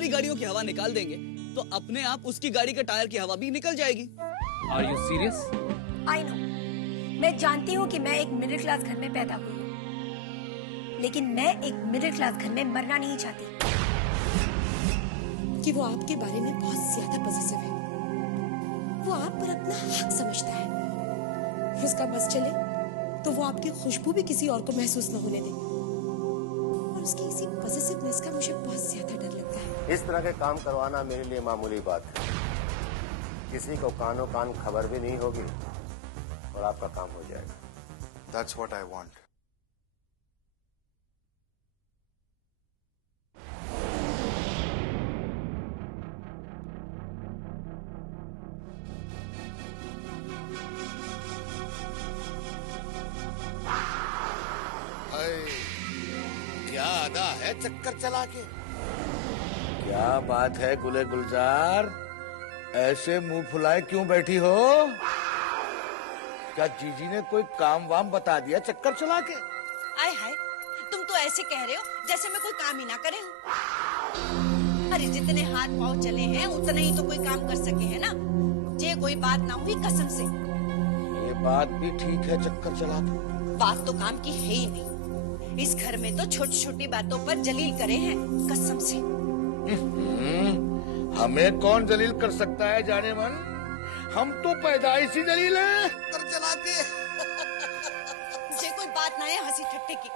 सारी गाड़ियों की हवा निकाल देंगे तो अपने आप उसकी गाड़ी के टायर की हवा भी निकल जाएगी। Are you serious? I know, मैं जानती हूँ कि मैं एक मिडिल क्लास घर में पैदा हुई हूँ, लेकिन मैं एक मिडिल क्लास घर में मरना नहीं चाहती। कि वो आपके बारे में बहुत ज्यादा पॉजिटिव है, वो आप पर अपना हक समझता है। उसका बस चले तो वो आपकी खुशबू भी किसी और को महसूस न होने दे, और उसकी इसी पॉजिटिवनेस का मुझे बहुत ज्यादा डर लगता है। इस तरह के काम करवाना मेरे लिए मामूली बात है। किसी को कानों कान खबर भी नहीं होगी और आपका काम हो जाएगा। That's what I want. क्या अदा है चक्कर चला के। क्या बात है गुले गुलजार, ऐसे मुंह फुलाए क्यों बैठी हो? क्या जीजी ने कोई काम वाम बता दिया चक्कर चला के? आय हाय, तुम तो ऐसे कह रहे हो जैसे मैं कोई काम ही ना करे हूँ। अरे जितने हाथ पाँव चले हैं उतने ही तो कोई काम कर सके है ना। ये कोई बात ना हुई कसम से। ये बात भी ठीक है चक्कर चला के। बात तो काम की है ही नहीं। इस घर में तो छोटी छोटी बातों पर जलील करे हैं कसम से। हमें कौन जलील कर सकता है जाने मन, हम तो पैदाइशी जलील हैं। चक्कर चला के ये कोई बात ना है हंसी ठट्टे की।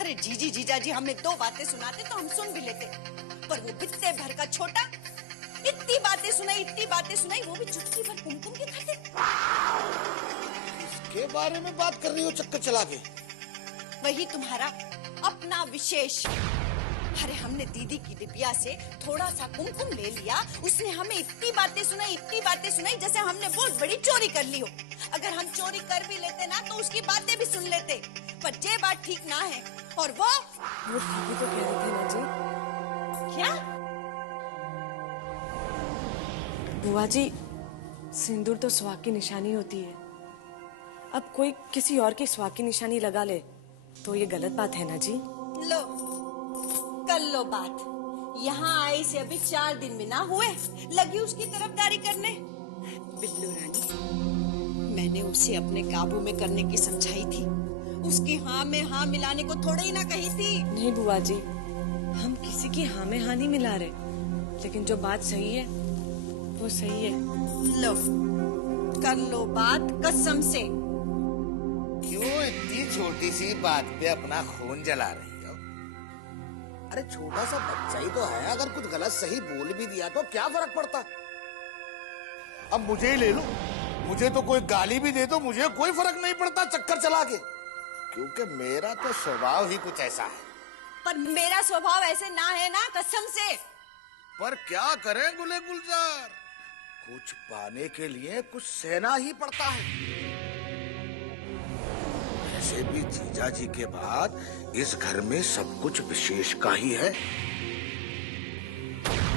अरे जीजी जीजा जी हमें दो बातें सुनाते तो हम सुन भी लेते, पर वो बित्ते भर का छोटा इतनी बातें सुनाई वो भी चुटकी भर कुमकुम के खाते। किसके बारे में बात कर रही हो चक्कर चला के? वही तुम्हारा अपना विशेष। अरे हमने दीदी की डिबिया से थोड़ा सा कुमकुम ले लिया, उसने हमें इतनी बातें सुनाई जैसे हमने बहुत बड़ी चोरी कर ली हो। अगर हम चोरी कर भी लेते ना तो उसकी बातें भी सुन लेते, पर ये बात ठीक ना है। और वो दीदी तो कह रहे थे ना जी। क्या? बुआ जी, सिंदूर तो सुहाग की निशानी होती है। अब कोई किसी और की सुहाग की निशानी लगा ले तो ये गलत बात है ना जी। लो कर लो बात। यहाँ आई से अभी 4 दिन में ना हुए, लगी उसकी तरफदारी करने। बिल्लू रानी, मैंने उसे अपने काबू में करने की समझाई थी, उसकी हाँ में हाँ मिलाने को थोड़ा ही ना कही थी। नहीं बुआ जी, हम किसी की हाँ में हाँ नहीं मिला रहे, लेकिन जो बात सही है वो सही है। लो कर लो बात कसम से। क्यों इतनी छोटी सी बात पे अपना खून जला रही हो? अरे छोटा सा बच्चा ही तो है, अगर कुछ गलत सही बोल भी दिया तो क्या फर्क पड़ता? अब मुझे ही ले लो, मुझे तो कोई गाली भी दे दो, मुझे कोई फर्क नहीं पड़ता चक्कर चला के, क्योंकि मेरा तो स्वभाव ही कुछ ऐसा है। पर मेरा स्वभाव ऐसे ना है ना कसम से। पर क्या करें गुले गुलजार, कुछ पाने के लिए कुछ सहना ही पड़ता है। वैसे भी जीजा जी के बाद इस घर में सब कुछ विशेष का ही है,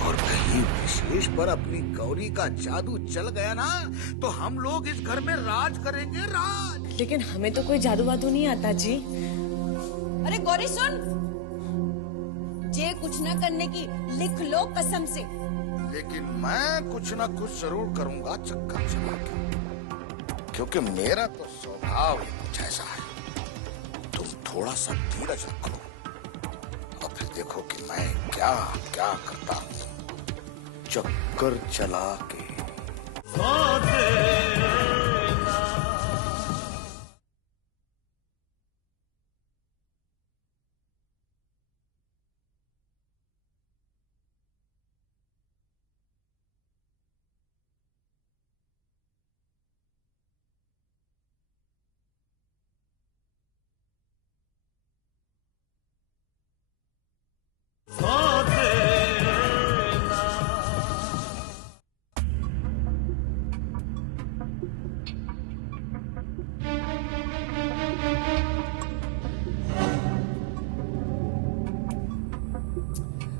और कहीं विशेष पर अपनी गौरी का जादू चल गया ना तो हम लोग इस घर में राज करेंगे, राज। लेकिन हमें तो कोई जादू वादू नहीं आता जी। अरे गौरी सुन, जे कुछ न करने की लिख लो कसम से। लेकिन मैं कुछ ना कुछ जरूर करूंगा चक्कर चला के, क्योंकि मेरा तो स्वभाव ही कुछ ऐसा है। तुम थोड़ा सा धीरज रखो और फिर देखो कि मैं क्या क्या करता हूँ चक्कर चला के।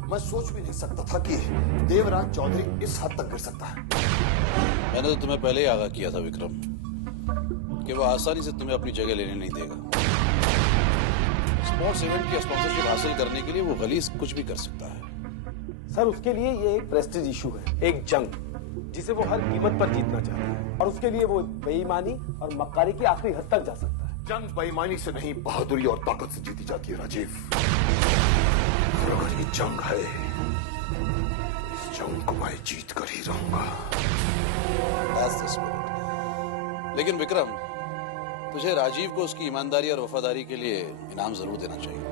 मैं सोच भी नहीं सकता था कि देवराज चौधरी इस हद तक गिर सकता है। मैंने तो तुम्हें पहले ही आगाह किया था विक्रम कि वो आसानी से तुम्हें अपनी जगह लेने नहीं देगा। स्पोर्ट्स इवेंट की स्पॉन्सरशिप हासिल करने के लिए वो गलीज कुछ भी कर सकता है। सर उसके लिए ये एक प्रेस्टीज इशू है, एक जंग जिसे वो हर कीमत पर जीतना चाहता है और उसके लिए वो बेईमानी और मक्कारी की आखिरी हद तक जा सकता है। जंग बेईमानी से नहीं, बहादुरी और ताकत से जीती जाती है राजीव। और अगर ये जंग है, इस जंग को मैं जीत कर ही रहूंगा। That's the spirit. लेकिन विक्रम, तुझे राजीव को उसकी ईमानदारी और वफादारी के लिए इनाम जरूर देना चाहिए।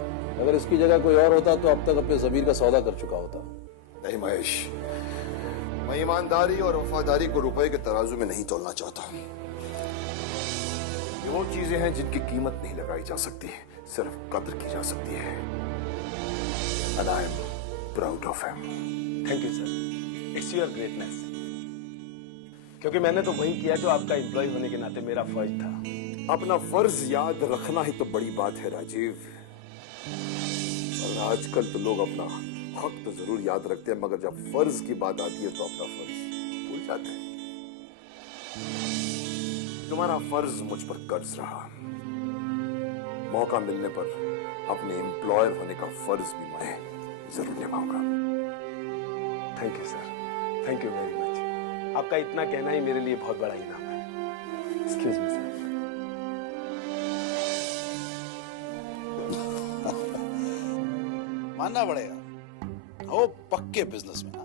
अगर इसकी जगह कोई और होता तो अब तक अपने जमीर का सौदा कर चुका होता। नहीं महेश, मैं ईमानदारी और वफादारी को रुपए के तराजू में नहीं तोलना चाहता। ये वो चीजें हैं जिनकी कीमत नहीं लगाई जा सकती, सिर्फ कदर की जा सकती है। And I am proud of him. Thank you sir, it's your greatness. क्योंकि मैंने तो वही किया जो आपका एम्प्लॉय होने के नाते मेरा फर्ज था। अपना फर्ज याद रखना ही तो बड़ी बात है राजीव। और आजकल तो लोग अपना हक तो जरूर याद रखते हैं, मगर जब फर्ज की बात आती है तो अपना फर्ज भूल जाते हैं। तुम्हारा फर्ज मुझ पर कर्ज रहा। मौका मिलने पर अपने एम्प्लॉयर होने का फर्ज भी मैं जरूर निभाऊंगा। Thank you sir, thank you very much. आपका इतना कहना ही मेरे लिए बहुत बड़ा इनाम है। Excuse me sir. मानना पड़ेगा, वो पक्के बिजनेस में ना,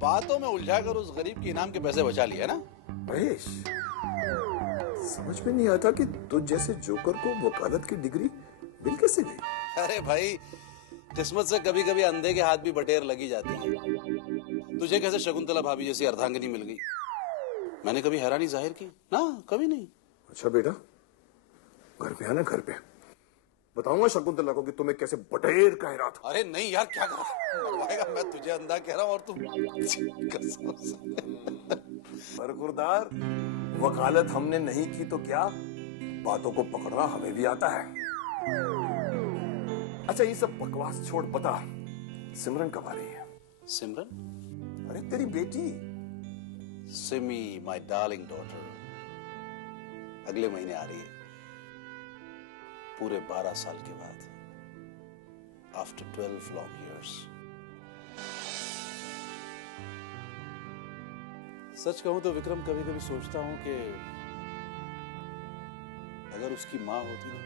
बातों में उलझाकर उस गरीब के इनाम के पैसे बचा लिए ना। महेश, समझ में नहीं आता कि तुझ जैसे जोकर को वकालत की डिग्री मिल कैसे गई। अरे भाई, किस्मत से कभी कभी अंधे के हाथ भी बटेर लगी जाती है। तुझे कैसे शकुंतला भाभी जैसी अर्धांगिनी मिल गई? मैंने कभी हैरानी जाहिर की ना, कभी नहीं। अच्छा बेटा, घर पे आना, घर पे बताऊंगा शकुंतला को कि तुम्हें कैसे बटेर कह रहा था। अरे नहीं यार, क्या कहा मरवाएगा? मैं तुझे अंधा कह रहा हूं और तुम बरखुरदार, वकालत हमने नहीं की तो क्या, बातों को पकड़ना हमें भी आता है। अच्छा ये सब बकवास छोड़, बता सिमरन कब आ रही है? सिमरन? अरे तेरी बेटी सिमी, माय डार्लिंग डॉटर, अगले महीने आ रही है, पूरे 12 साल के बाद, आफ्टर 12 लॉन्ग इयर्स। सच कहूं तो विक्रम, कभी कभी सोचता हूं कि अगर उसकी मां होती ना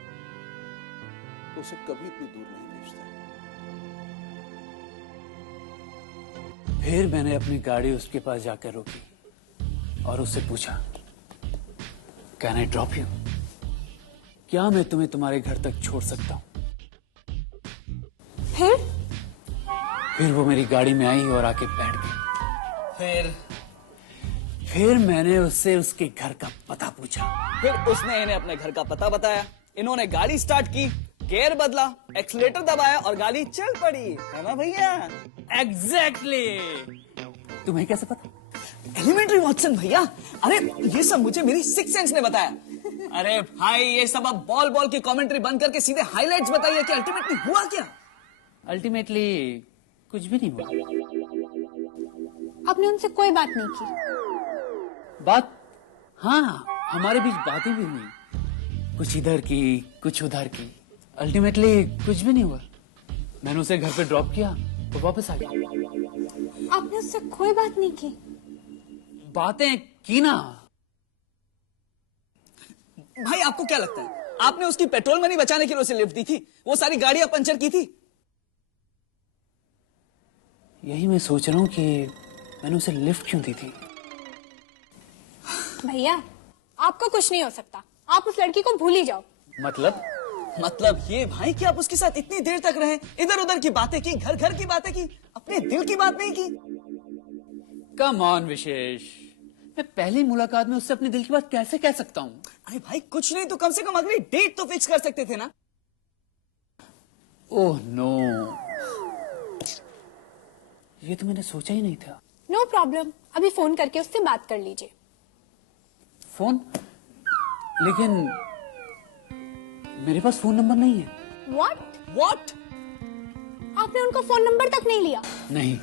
तो उसे कभी इतनी दूर नहीं भेजता। फिर मैंने अपनी गाड़ी उसके पास जाकर रोकी और उससे पूछा, कैन आई ड्रॉप यू? क्या मैं तुम्हें तुम्हारे घर तक छोड़ सकता हूं? फिर वो मेरी गाड़ी में आई और आके बैठ गई। फिर मैंने उससे उसके घर का पता पूछा। फिर उसने इन्हें अपने घर का पता बताया। इन्होंने गाड़ी स्टार्ट की, गियर बदला, एक्सीलेटर दबाया और गाड़ी चल पड़ी, है ना भैया? एग्जैक्टली। तुम्हें कैसे पता? एलिमेंट्री वाटसन भैया। अरे ये सब मुझे मेरी सिक्स सेंस ने बताया। अरे भाई, ये सब अब बॉल बॉल की कमेंट्री बंद करके सीधे हाइलाइट्स बताइए कि अल्टीमेटली हुआ क्या? अल्टीमेटली कुछ भी नहीं हुआ। आपने उनसे कोई बात नहीं की? बात? हाँ, हमारे बीच बातें भी हुई, कुछ इधर की कुछ उधर की। अल्टीमेटली कुछ भी नहीं हुआ। मैंने उसे घर पे ड्रॉप किया और वापस आ गया। आपने उससे कोई बात नहीं की? बातें की ना। भाई आपको क्या लगता है, आपने उसकी पेट्रोल मनी बचाने के लिए उसे लिफ्ट दी थी? वो सारी गाड़ियां पंचर की थी? यही मैं सोच रहा हूँ कि मैंने उसे लिफ्ट क्यों दी थी। भैया, आपका कुछ नहीं हो सकता। आप उस लड़की को भूल ही जाओ। मतलब ये भाई कि आप उसके साथ इतनी देर तक रहे, इधर उधर की बातें की, घर घर की बातें की, अपने दिल की बात नहीं की? कम ऑन विशेष, मैं पहली मुलाकात में उससे अपने दिल की बात कैसे कह सकता हूँ? अरे भाई कुछ नहीं तो कम से कम अगली डेट तो फिक्स कर सकते थे ना? ओह नो, ये तो मैंने सोचा ही नहीं था। नो प्रॉब्लम, अभी फोन करके उससे बात कर लीजिए। फोन? लेकिन मेरे पास फोन नंबर नहीं है। What? आपने उनका फोन नंबर तक नहीं लिया? नहीं।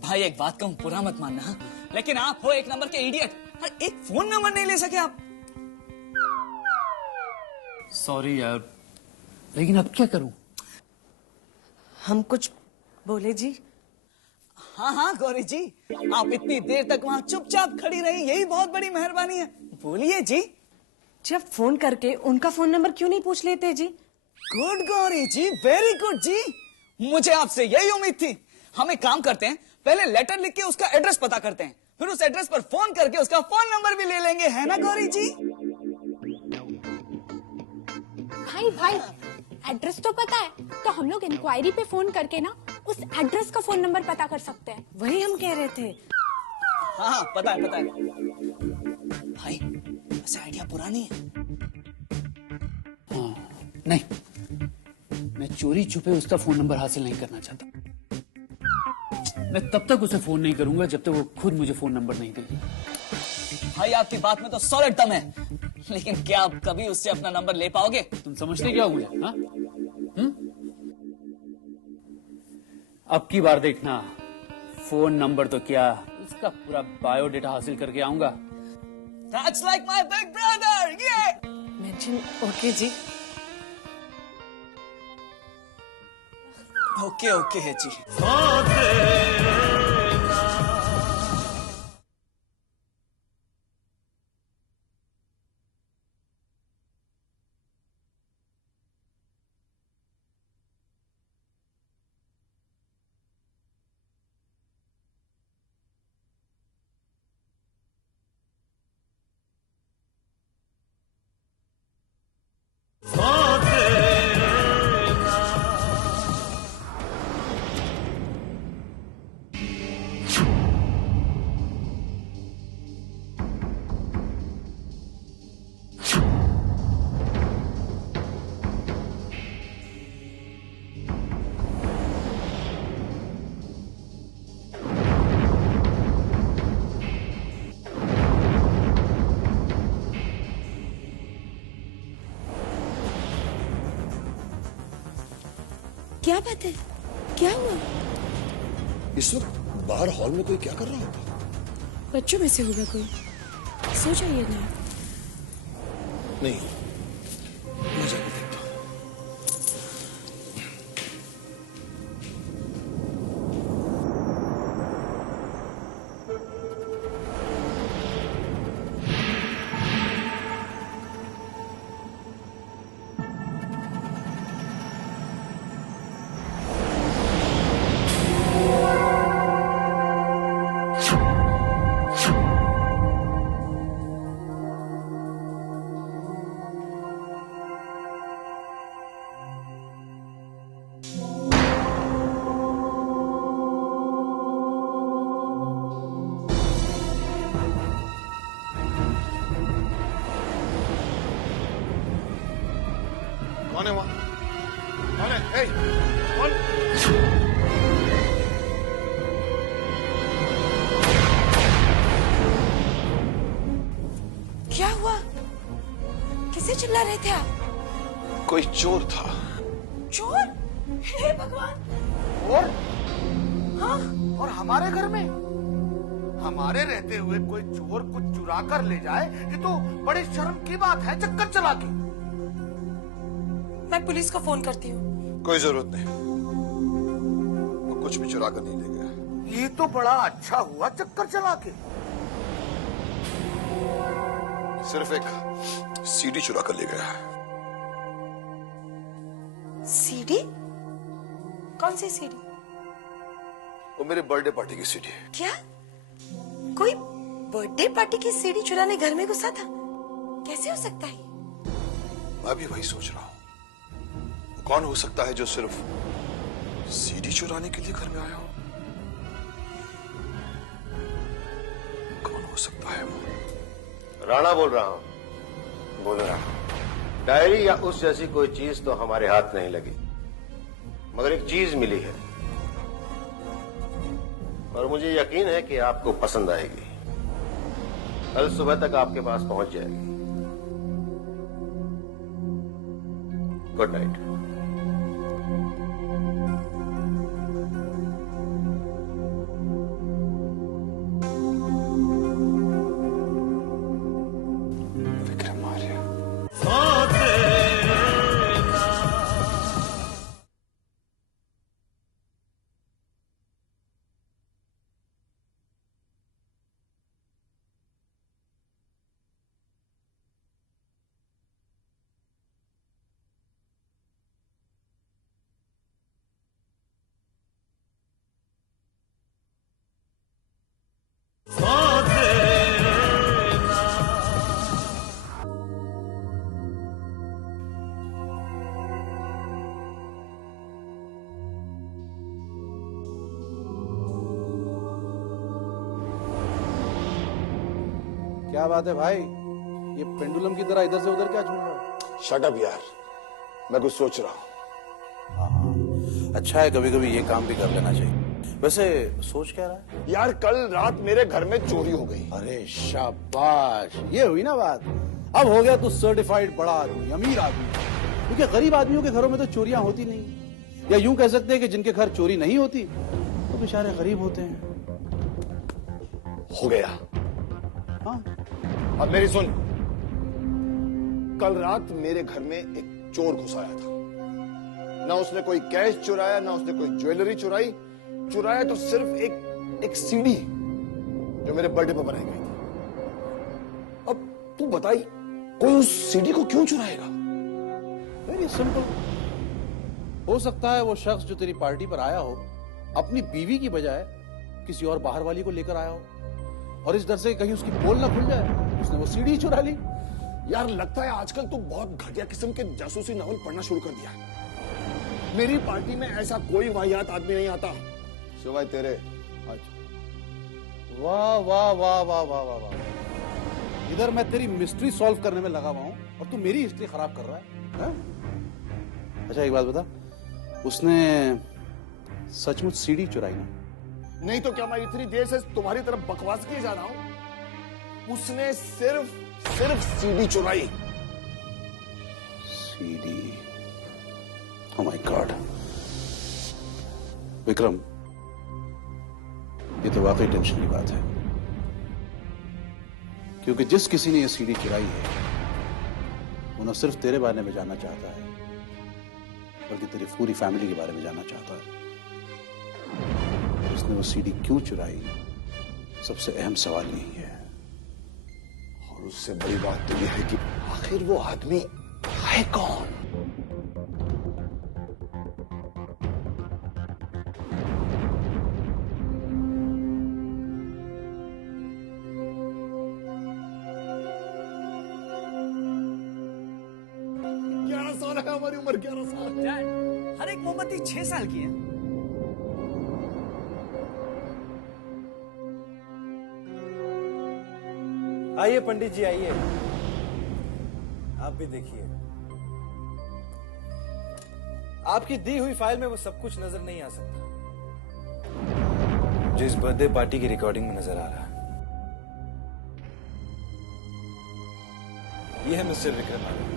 भाई एक बात कहूं, बुरा मत मानना, हाँ? लेकिन आप हो एक नंबर के इडियट, एक फोन नंबर नहीं ले सके आप। सॉरी यार, लेकिन अब क्या करूं? हम कुछ बोले जी? हाँ हाँ गौरी जी, आप इतनी देर तक वहाँ चुपचाप खड़ी रही, यही बहुत बड़ी मेहरबानी है। बोलिए जी। जब फोन करके उनका फोन नंबर क्यों नहीं पूछ लेते जी? गुड गौरी जी, वेरी गुड जी, मुझे आपसे यही उम्मीद थी। हम एक काम करते हैं, पहले लेटर लिख के उसका एड्रेस पता करते हैं, फिर उस एड्रेस पर फोन करके उसका फोन नंबर भी ले लेंगे, है ना गौरी जी? भाई एड्रेस तो पता है, तो हम लोग इंक्वायरी पे फोन करके ना उस एड्रेस का फोन नंबर पता कर सकते हैं। वही हम कह रहे थे। हाँ पता है भाई, ऐसा आइडिया पुरानी है। हाँ, नहीं, मैं चोरी छुपे उसका फोन नंबर हासिल नहीं करना चाहता। मैं तब तक उसे फोन नहीं करूंगा जब तक वो खुद मुझे फोन नंबर नहीं देगी। भाई आपकी बात में तो सॉलिड दम है, लेकिन क्या आप कभी उससे अपना नंबर ले पाओगे? तुम समझते क्या हो मुझे? हाँ? अब की बार देखना, फोन नंबर तो क्या, उसका पूरा बायोडेटा हासिल करके आऊंगा। That's like my big brother, yeah! Mention okay जी। ओके है जी। क्या बात है, क्या हुआ? इस वक्त बाहर हॉल में कोई क्या कर रहा होगा? बच्चों में से होगा कोई, सो जाइए ना। नहीं, मैं जाकर देखता हूँ। कौन है वहां? कौन है? हे, कौन? क्या हुआ? किसे चिल्ला रहे थे आप? कोई चोर था। चोर? हे भगवान! और हाँ? और हमारे घर में हमारे रहते हुए कोई चोर कुछ चुरा कर ले जाए, ये तो बड़ी शर्म की बात है। चक्कर चला के मैं पुलिस को फोन करती हूँ। कोई जरूरत नहीं, वो कुछ भी चुरा कर नहीं ले गया। ये तो बड़ा अच्छा हुआ चक्कर चला के। सिर्फ एक सीडी चुरा कर ले गया है। सीडी? कौन सी सीडी? वो मेरे बर्थडे पार्टी की सीडी। क्या कोई बर्थडे पार्टी की सीडी चुराने घर में घुसा था? कैसे हो सकता है? मैं भी वही सोच रहा हूँ, कौन हो सकता है जो सिर्फ सीडी चुराने के लिए घर में आया हो? कौन हो सकता है वो? राणा बोल रहा हूं। बोल रहा हूं। डायरी या उस जैसी कोई चीज तो हमारे हाथ नहीं लगी, मगर एक चीज मिली है और मुझे यकीन है कि आपको पसंद आएगी। कल सुबह तक आपके पास पहुंच जाएगी। Good night. क्या बात है भाई, ये पेंडुलम की तरह इधर से उधर क्या झूल रहा है? शट अप यार, मैं कुछ सोच रहा हूँ। हाँ, अच्छा है कभी कभी ये काम भी कर लेना चाहिए। वैसे सोच क्या रहा है? यार कल रात मेरे घर में चोरी हो गई। अरे शाबाश, ये हुई ना बात। अब हो गया तू सर्टिफाइड बड़ा आदमी, अमीर आदमी। क्योंकि गरीब आदमियों के घरों में तो चोरियां होती नहीं, या यूं कह सकते हैं कि जिनके घर चोरी नहीं होती तो बेचारे गरीब होते हैं। हो गया। हाँ, अब मेरी सुन, कल रात मेरे घर में एक चोर घुस आया था। ना उसने कोई कैश चुराया, ना उसने कोई ज्वेलरी चुराई। चुराया तो सिर्फ एक सीडी जो मेरे बर्थडे पर बनाई गई थी। अब तू बताई, कोई उस सीडी को क्यों चुराएगा? Very simple. हो सकता है वो शख्स जो तेरी पार्टी पर आया हो अपनी बीवी की बजाय किसी और बाहर वाली को लेकर आया हो, और इस डर से कहीं उसकी पोल ना खुल जाए उसने वो सीडी चुरा ली। यार लगता है आजकल तो बहुत घटिया किस्म के जासूसी नावल पढ़ना शुरू कर दिया है। मेरी पार्टी में ऐसा कोई वाहियात आदमी नहीं आता सिवाय तेरे। वाह वाह वाह वाह वाह वाह वाह, इधर मैं तेरी मिस्ट्री सॉल्व करने में लगा हुआ हूं और तू मेरी हिस्ट्री खराब कर रहा है? अच्छा एक बात बता, उसने सचमुच सीडी चुराई ना? नहीं तो क्या मैं इतनी देर से तुम्हारी तरफ बकवास किए जा रहा हूं? उसने सिर्फ सीडी चुराई। CD? Oh my God Vikram, ये तो वाकई टेंशन की बात है। क्योंकि जिस किसी ने ये सीडी चुराई है वो न सिर्फ तेरे बारे में जानना चाहता है बल्कि तेरी पूरी फैमिली के बारे में जानना चाहता है। उसने वो सीडी क्यों चुराई, सबसे अहम सवाल यही है। और उससे बड़ी बात तो यह है कि आखिर वो आदमी है कौन? हमारी उम्र 11 साल। हर एक मोमबत्ती 6 साल की है। आइए पंडित जी आइए, आप भी देखिए। आपकी दी हुई फाइल में वो सब कुछ नजर नहीं आ सकता जो इस बर्थडे पार्टी की रिकॉर्डिंग में नजर आ रहा है। ये है मिस्टर विक्रम आनंद।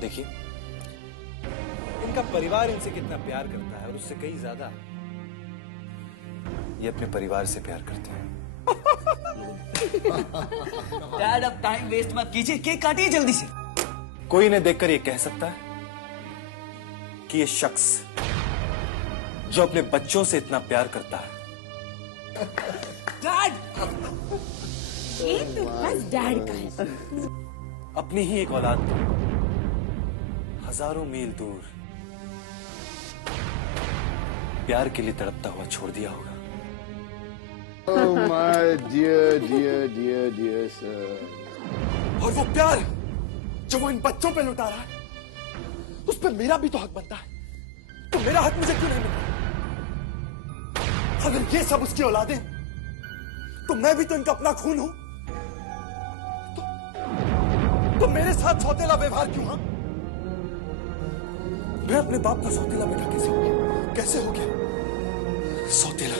देखिए, इनका परिवार इनसे कितना प्यार करता है और उससे कहीं ज्यादा ये अपने परिवार से प्यार करते हैं। डैड अब टाइम वेस्ट मत कीजिए, केक काटिए जल्दी से। कोई इन्हें देखकर ये कह सकता है कि ये शख्स जो अपने बच्चों से इतना प्यार करता है। डैड, ये तो बस डैड का है। अपनी ही एक औलाद को हजारों मील दूर प्यार के लिए तड़पता हुआ छोड़ दिया होगा। Oh my dear sir। और वो प्यार जो वो इन बच्चों पे लुटा रहा है, उस पर मेरा भी तो हक बनता है। तो मेरा हक मुझे क्यों नहीं मिलता? अगर ये सब उसकी औलादें, तो मैं भी तो इनका अपना खून हूं। तो मेरे साथ सौतेला व्यवहार क्यों? हाँ, मैं अपने बाप का सौतेला बेटा कैसे हो गया? कैसे हो गया सौतेला?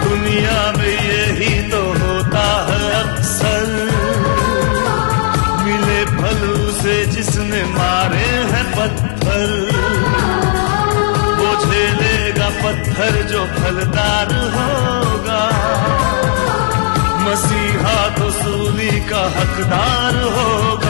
दुनिया में यही तो होता है अक्सर, मिले भलू से जिसने मारे हैं पत्थर, वो झेलेगा पत्थर जो फलदार होगा। मसीहा तो सूली का हकदार होगा।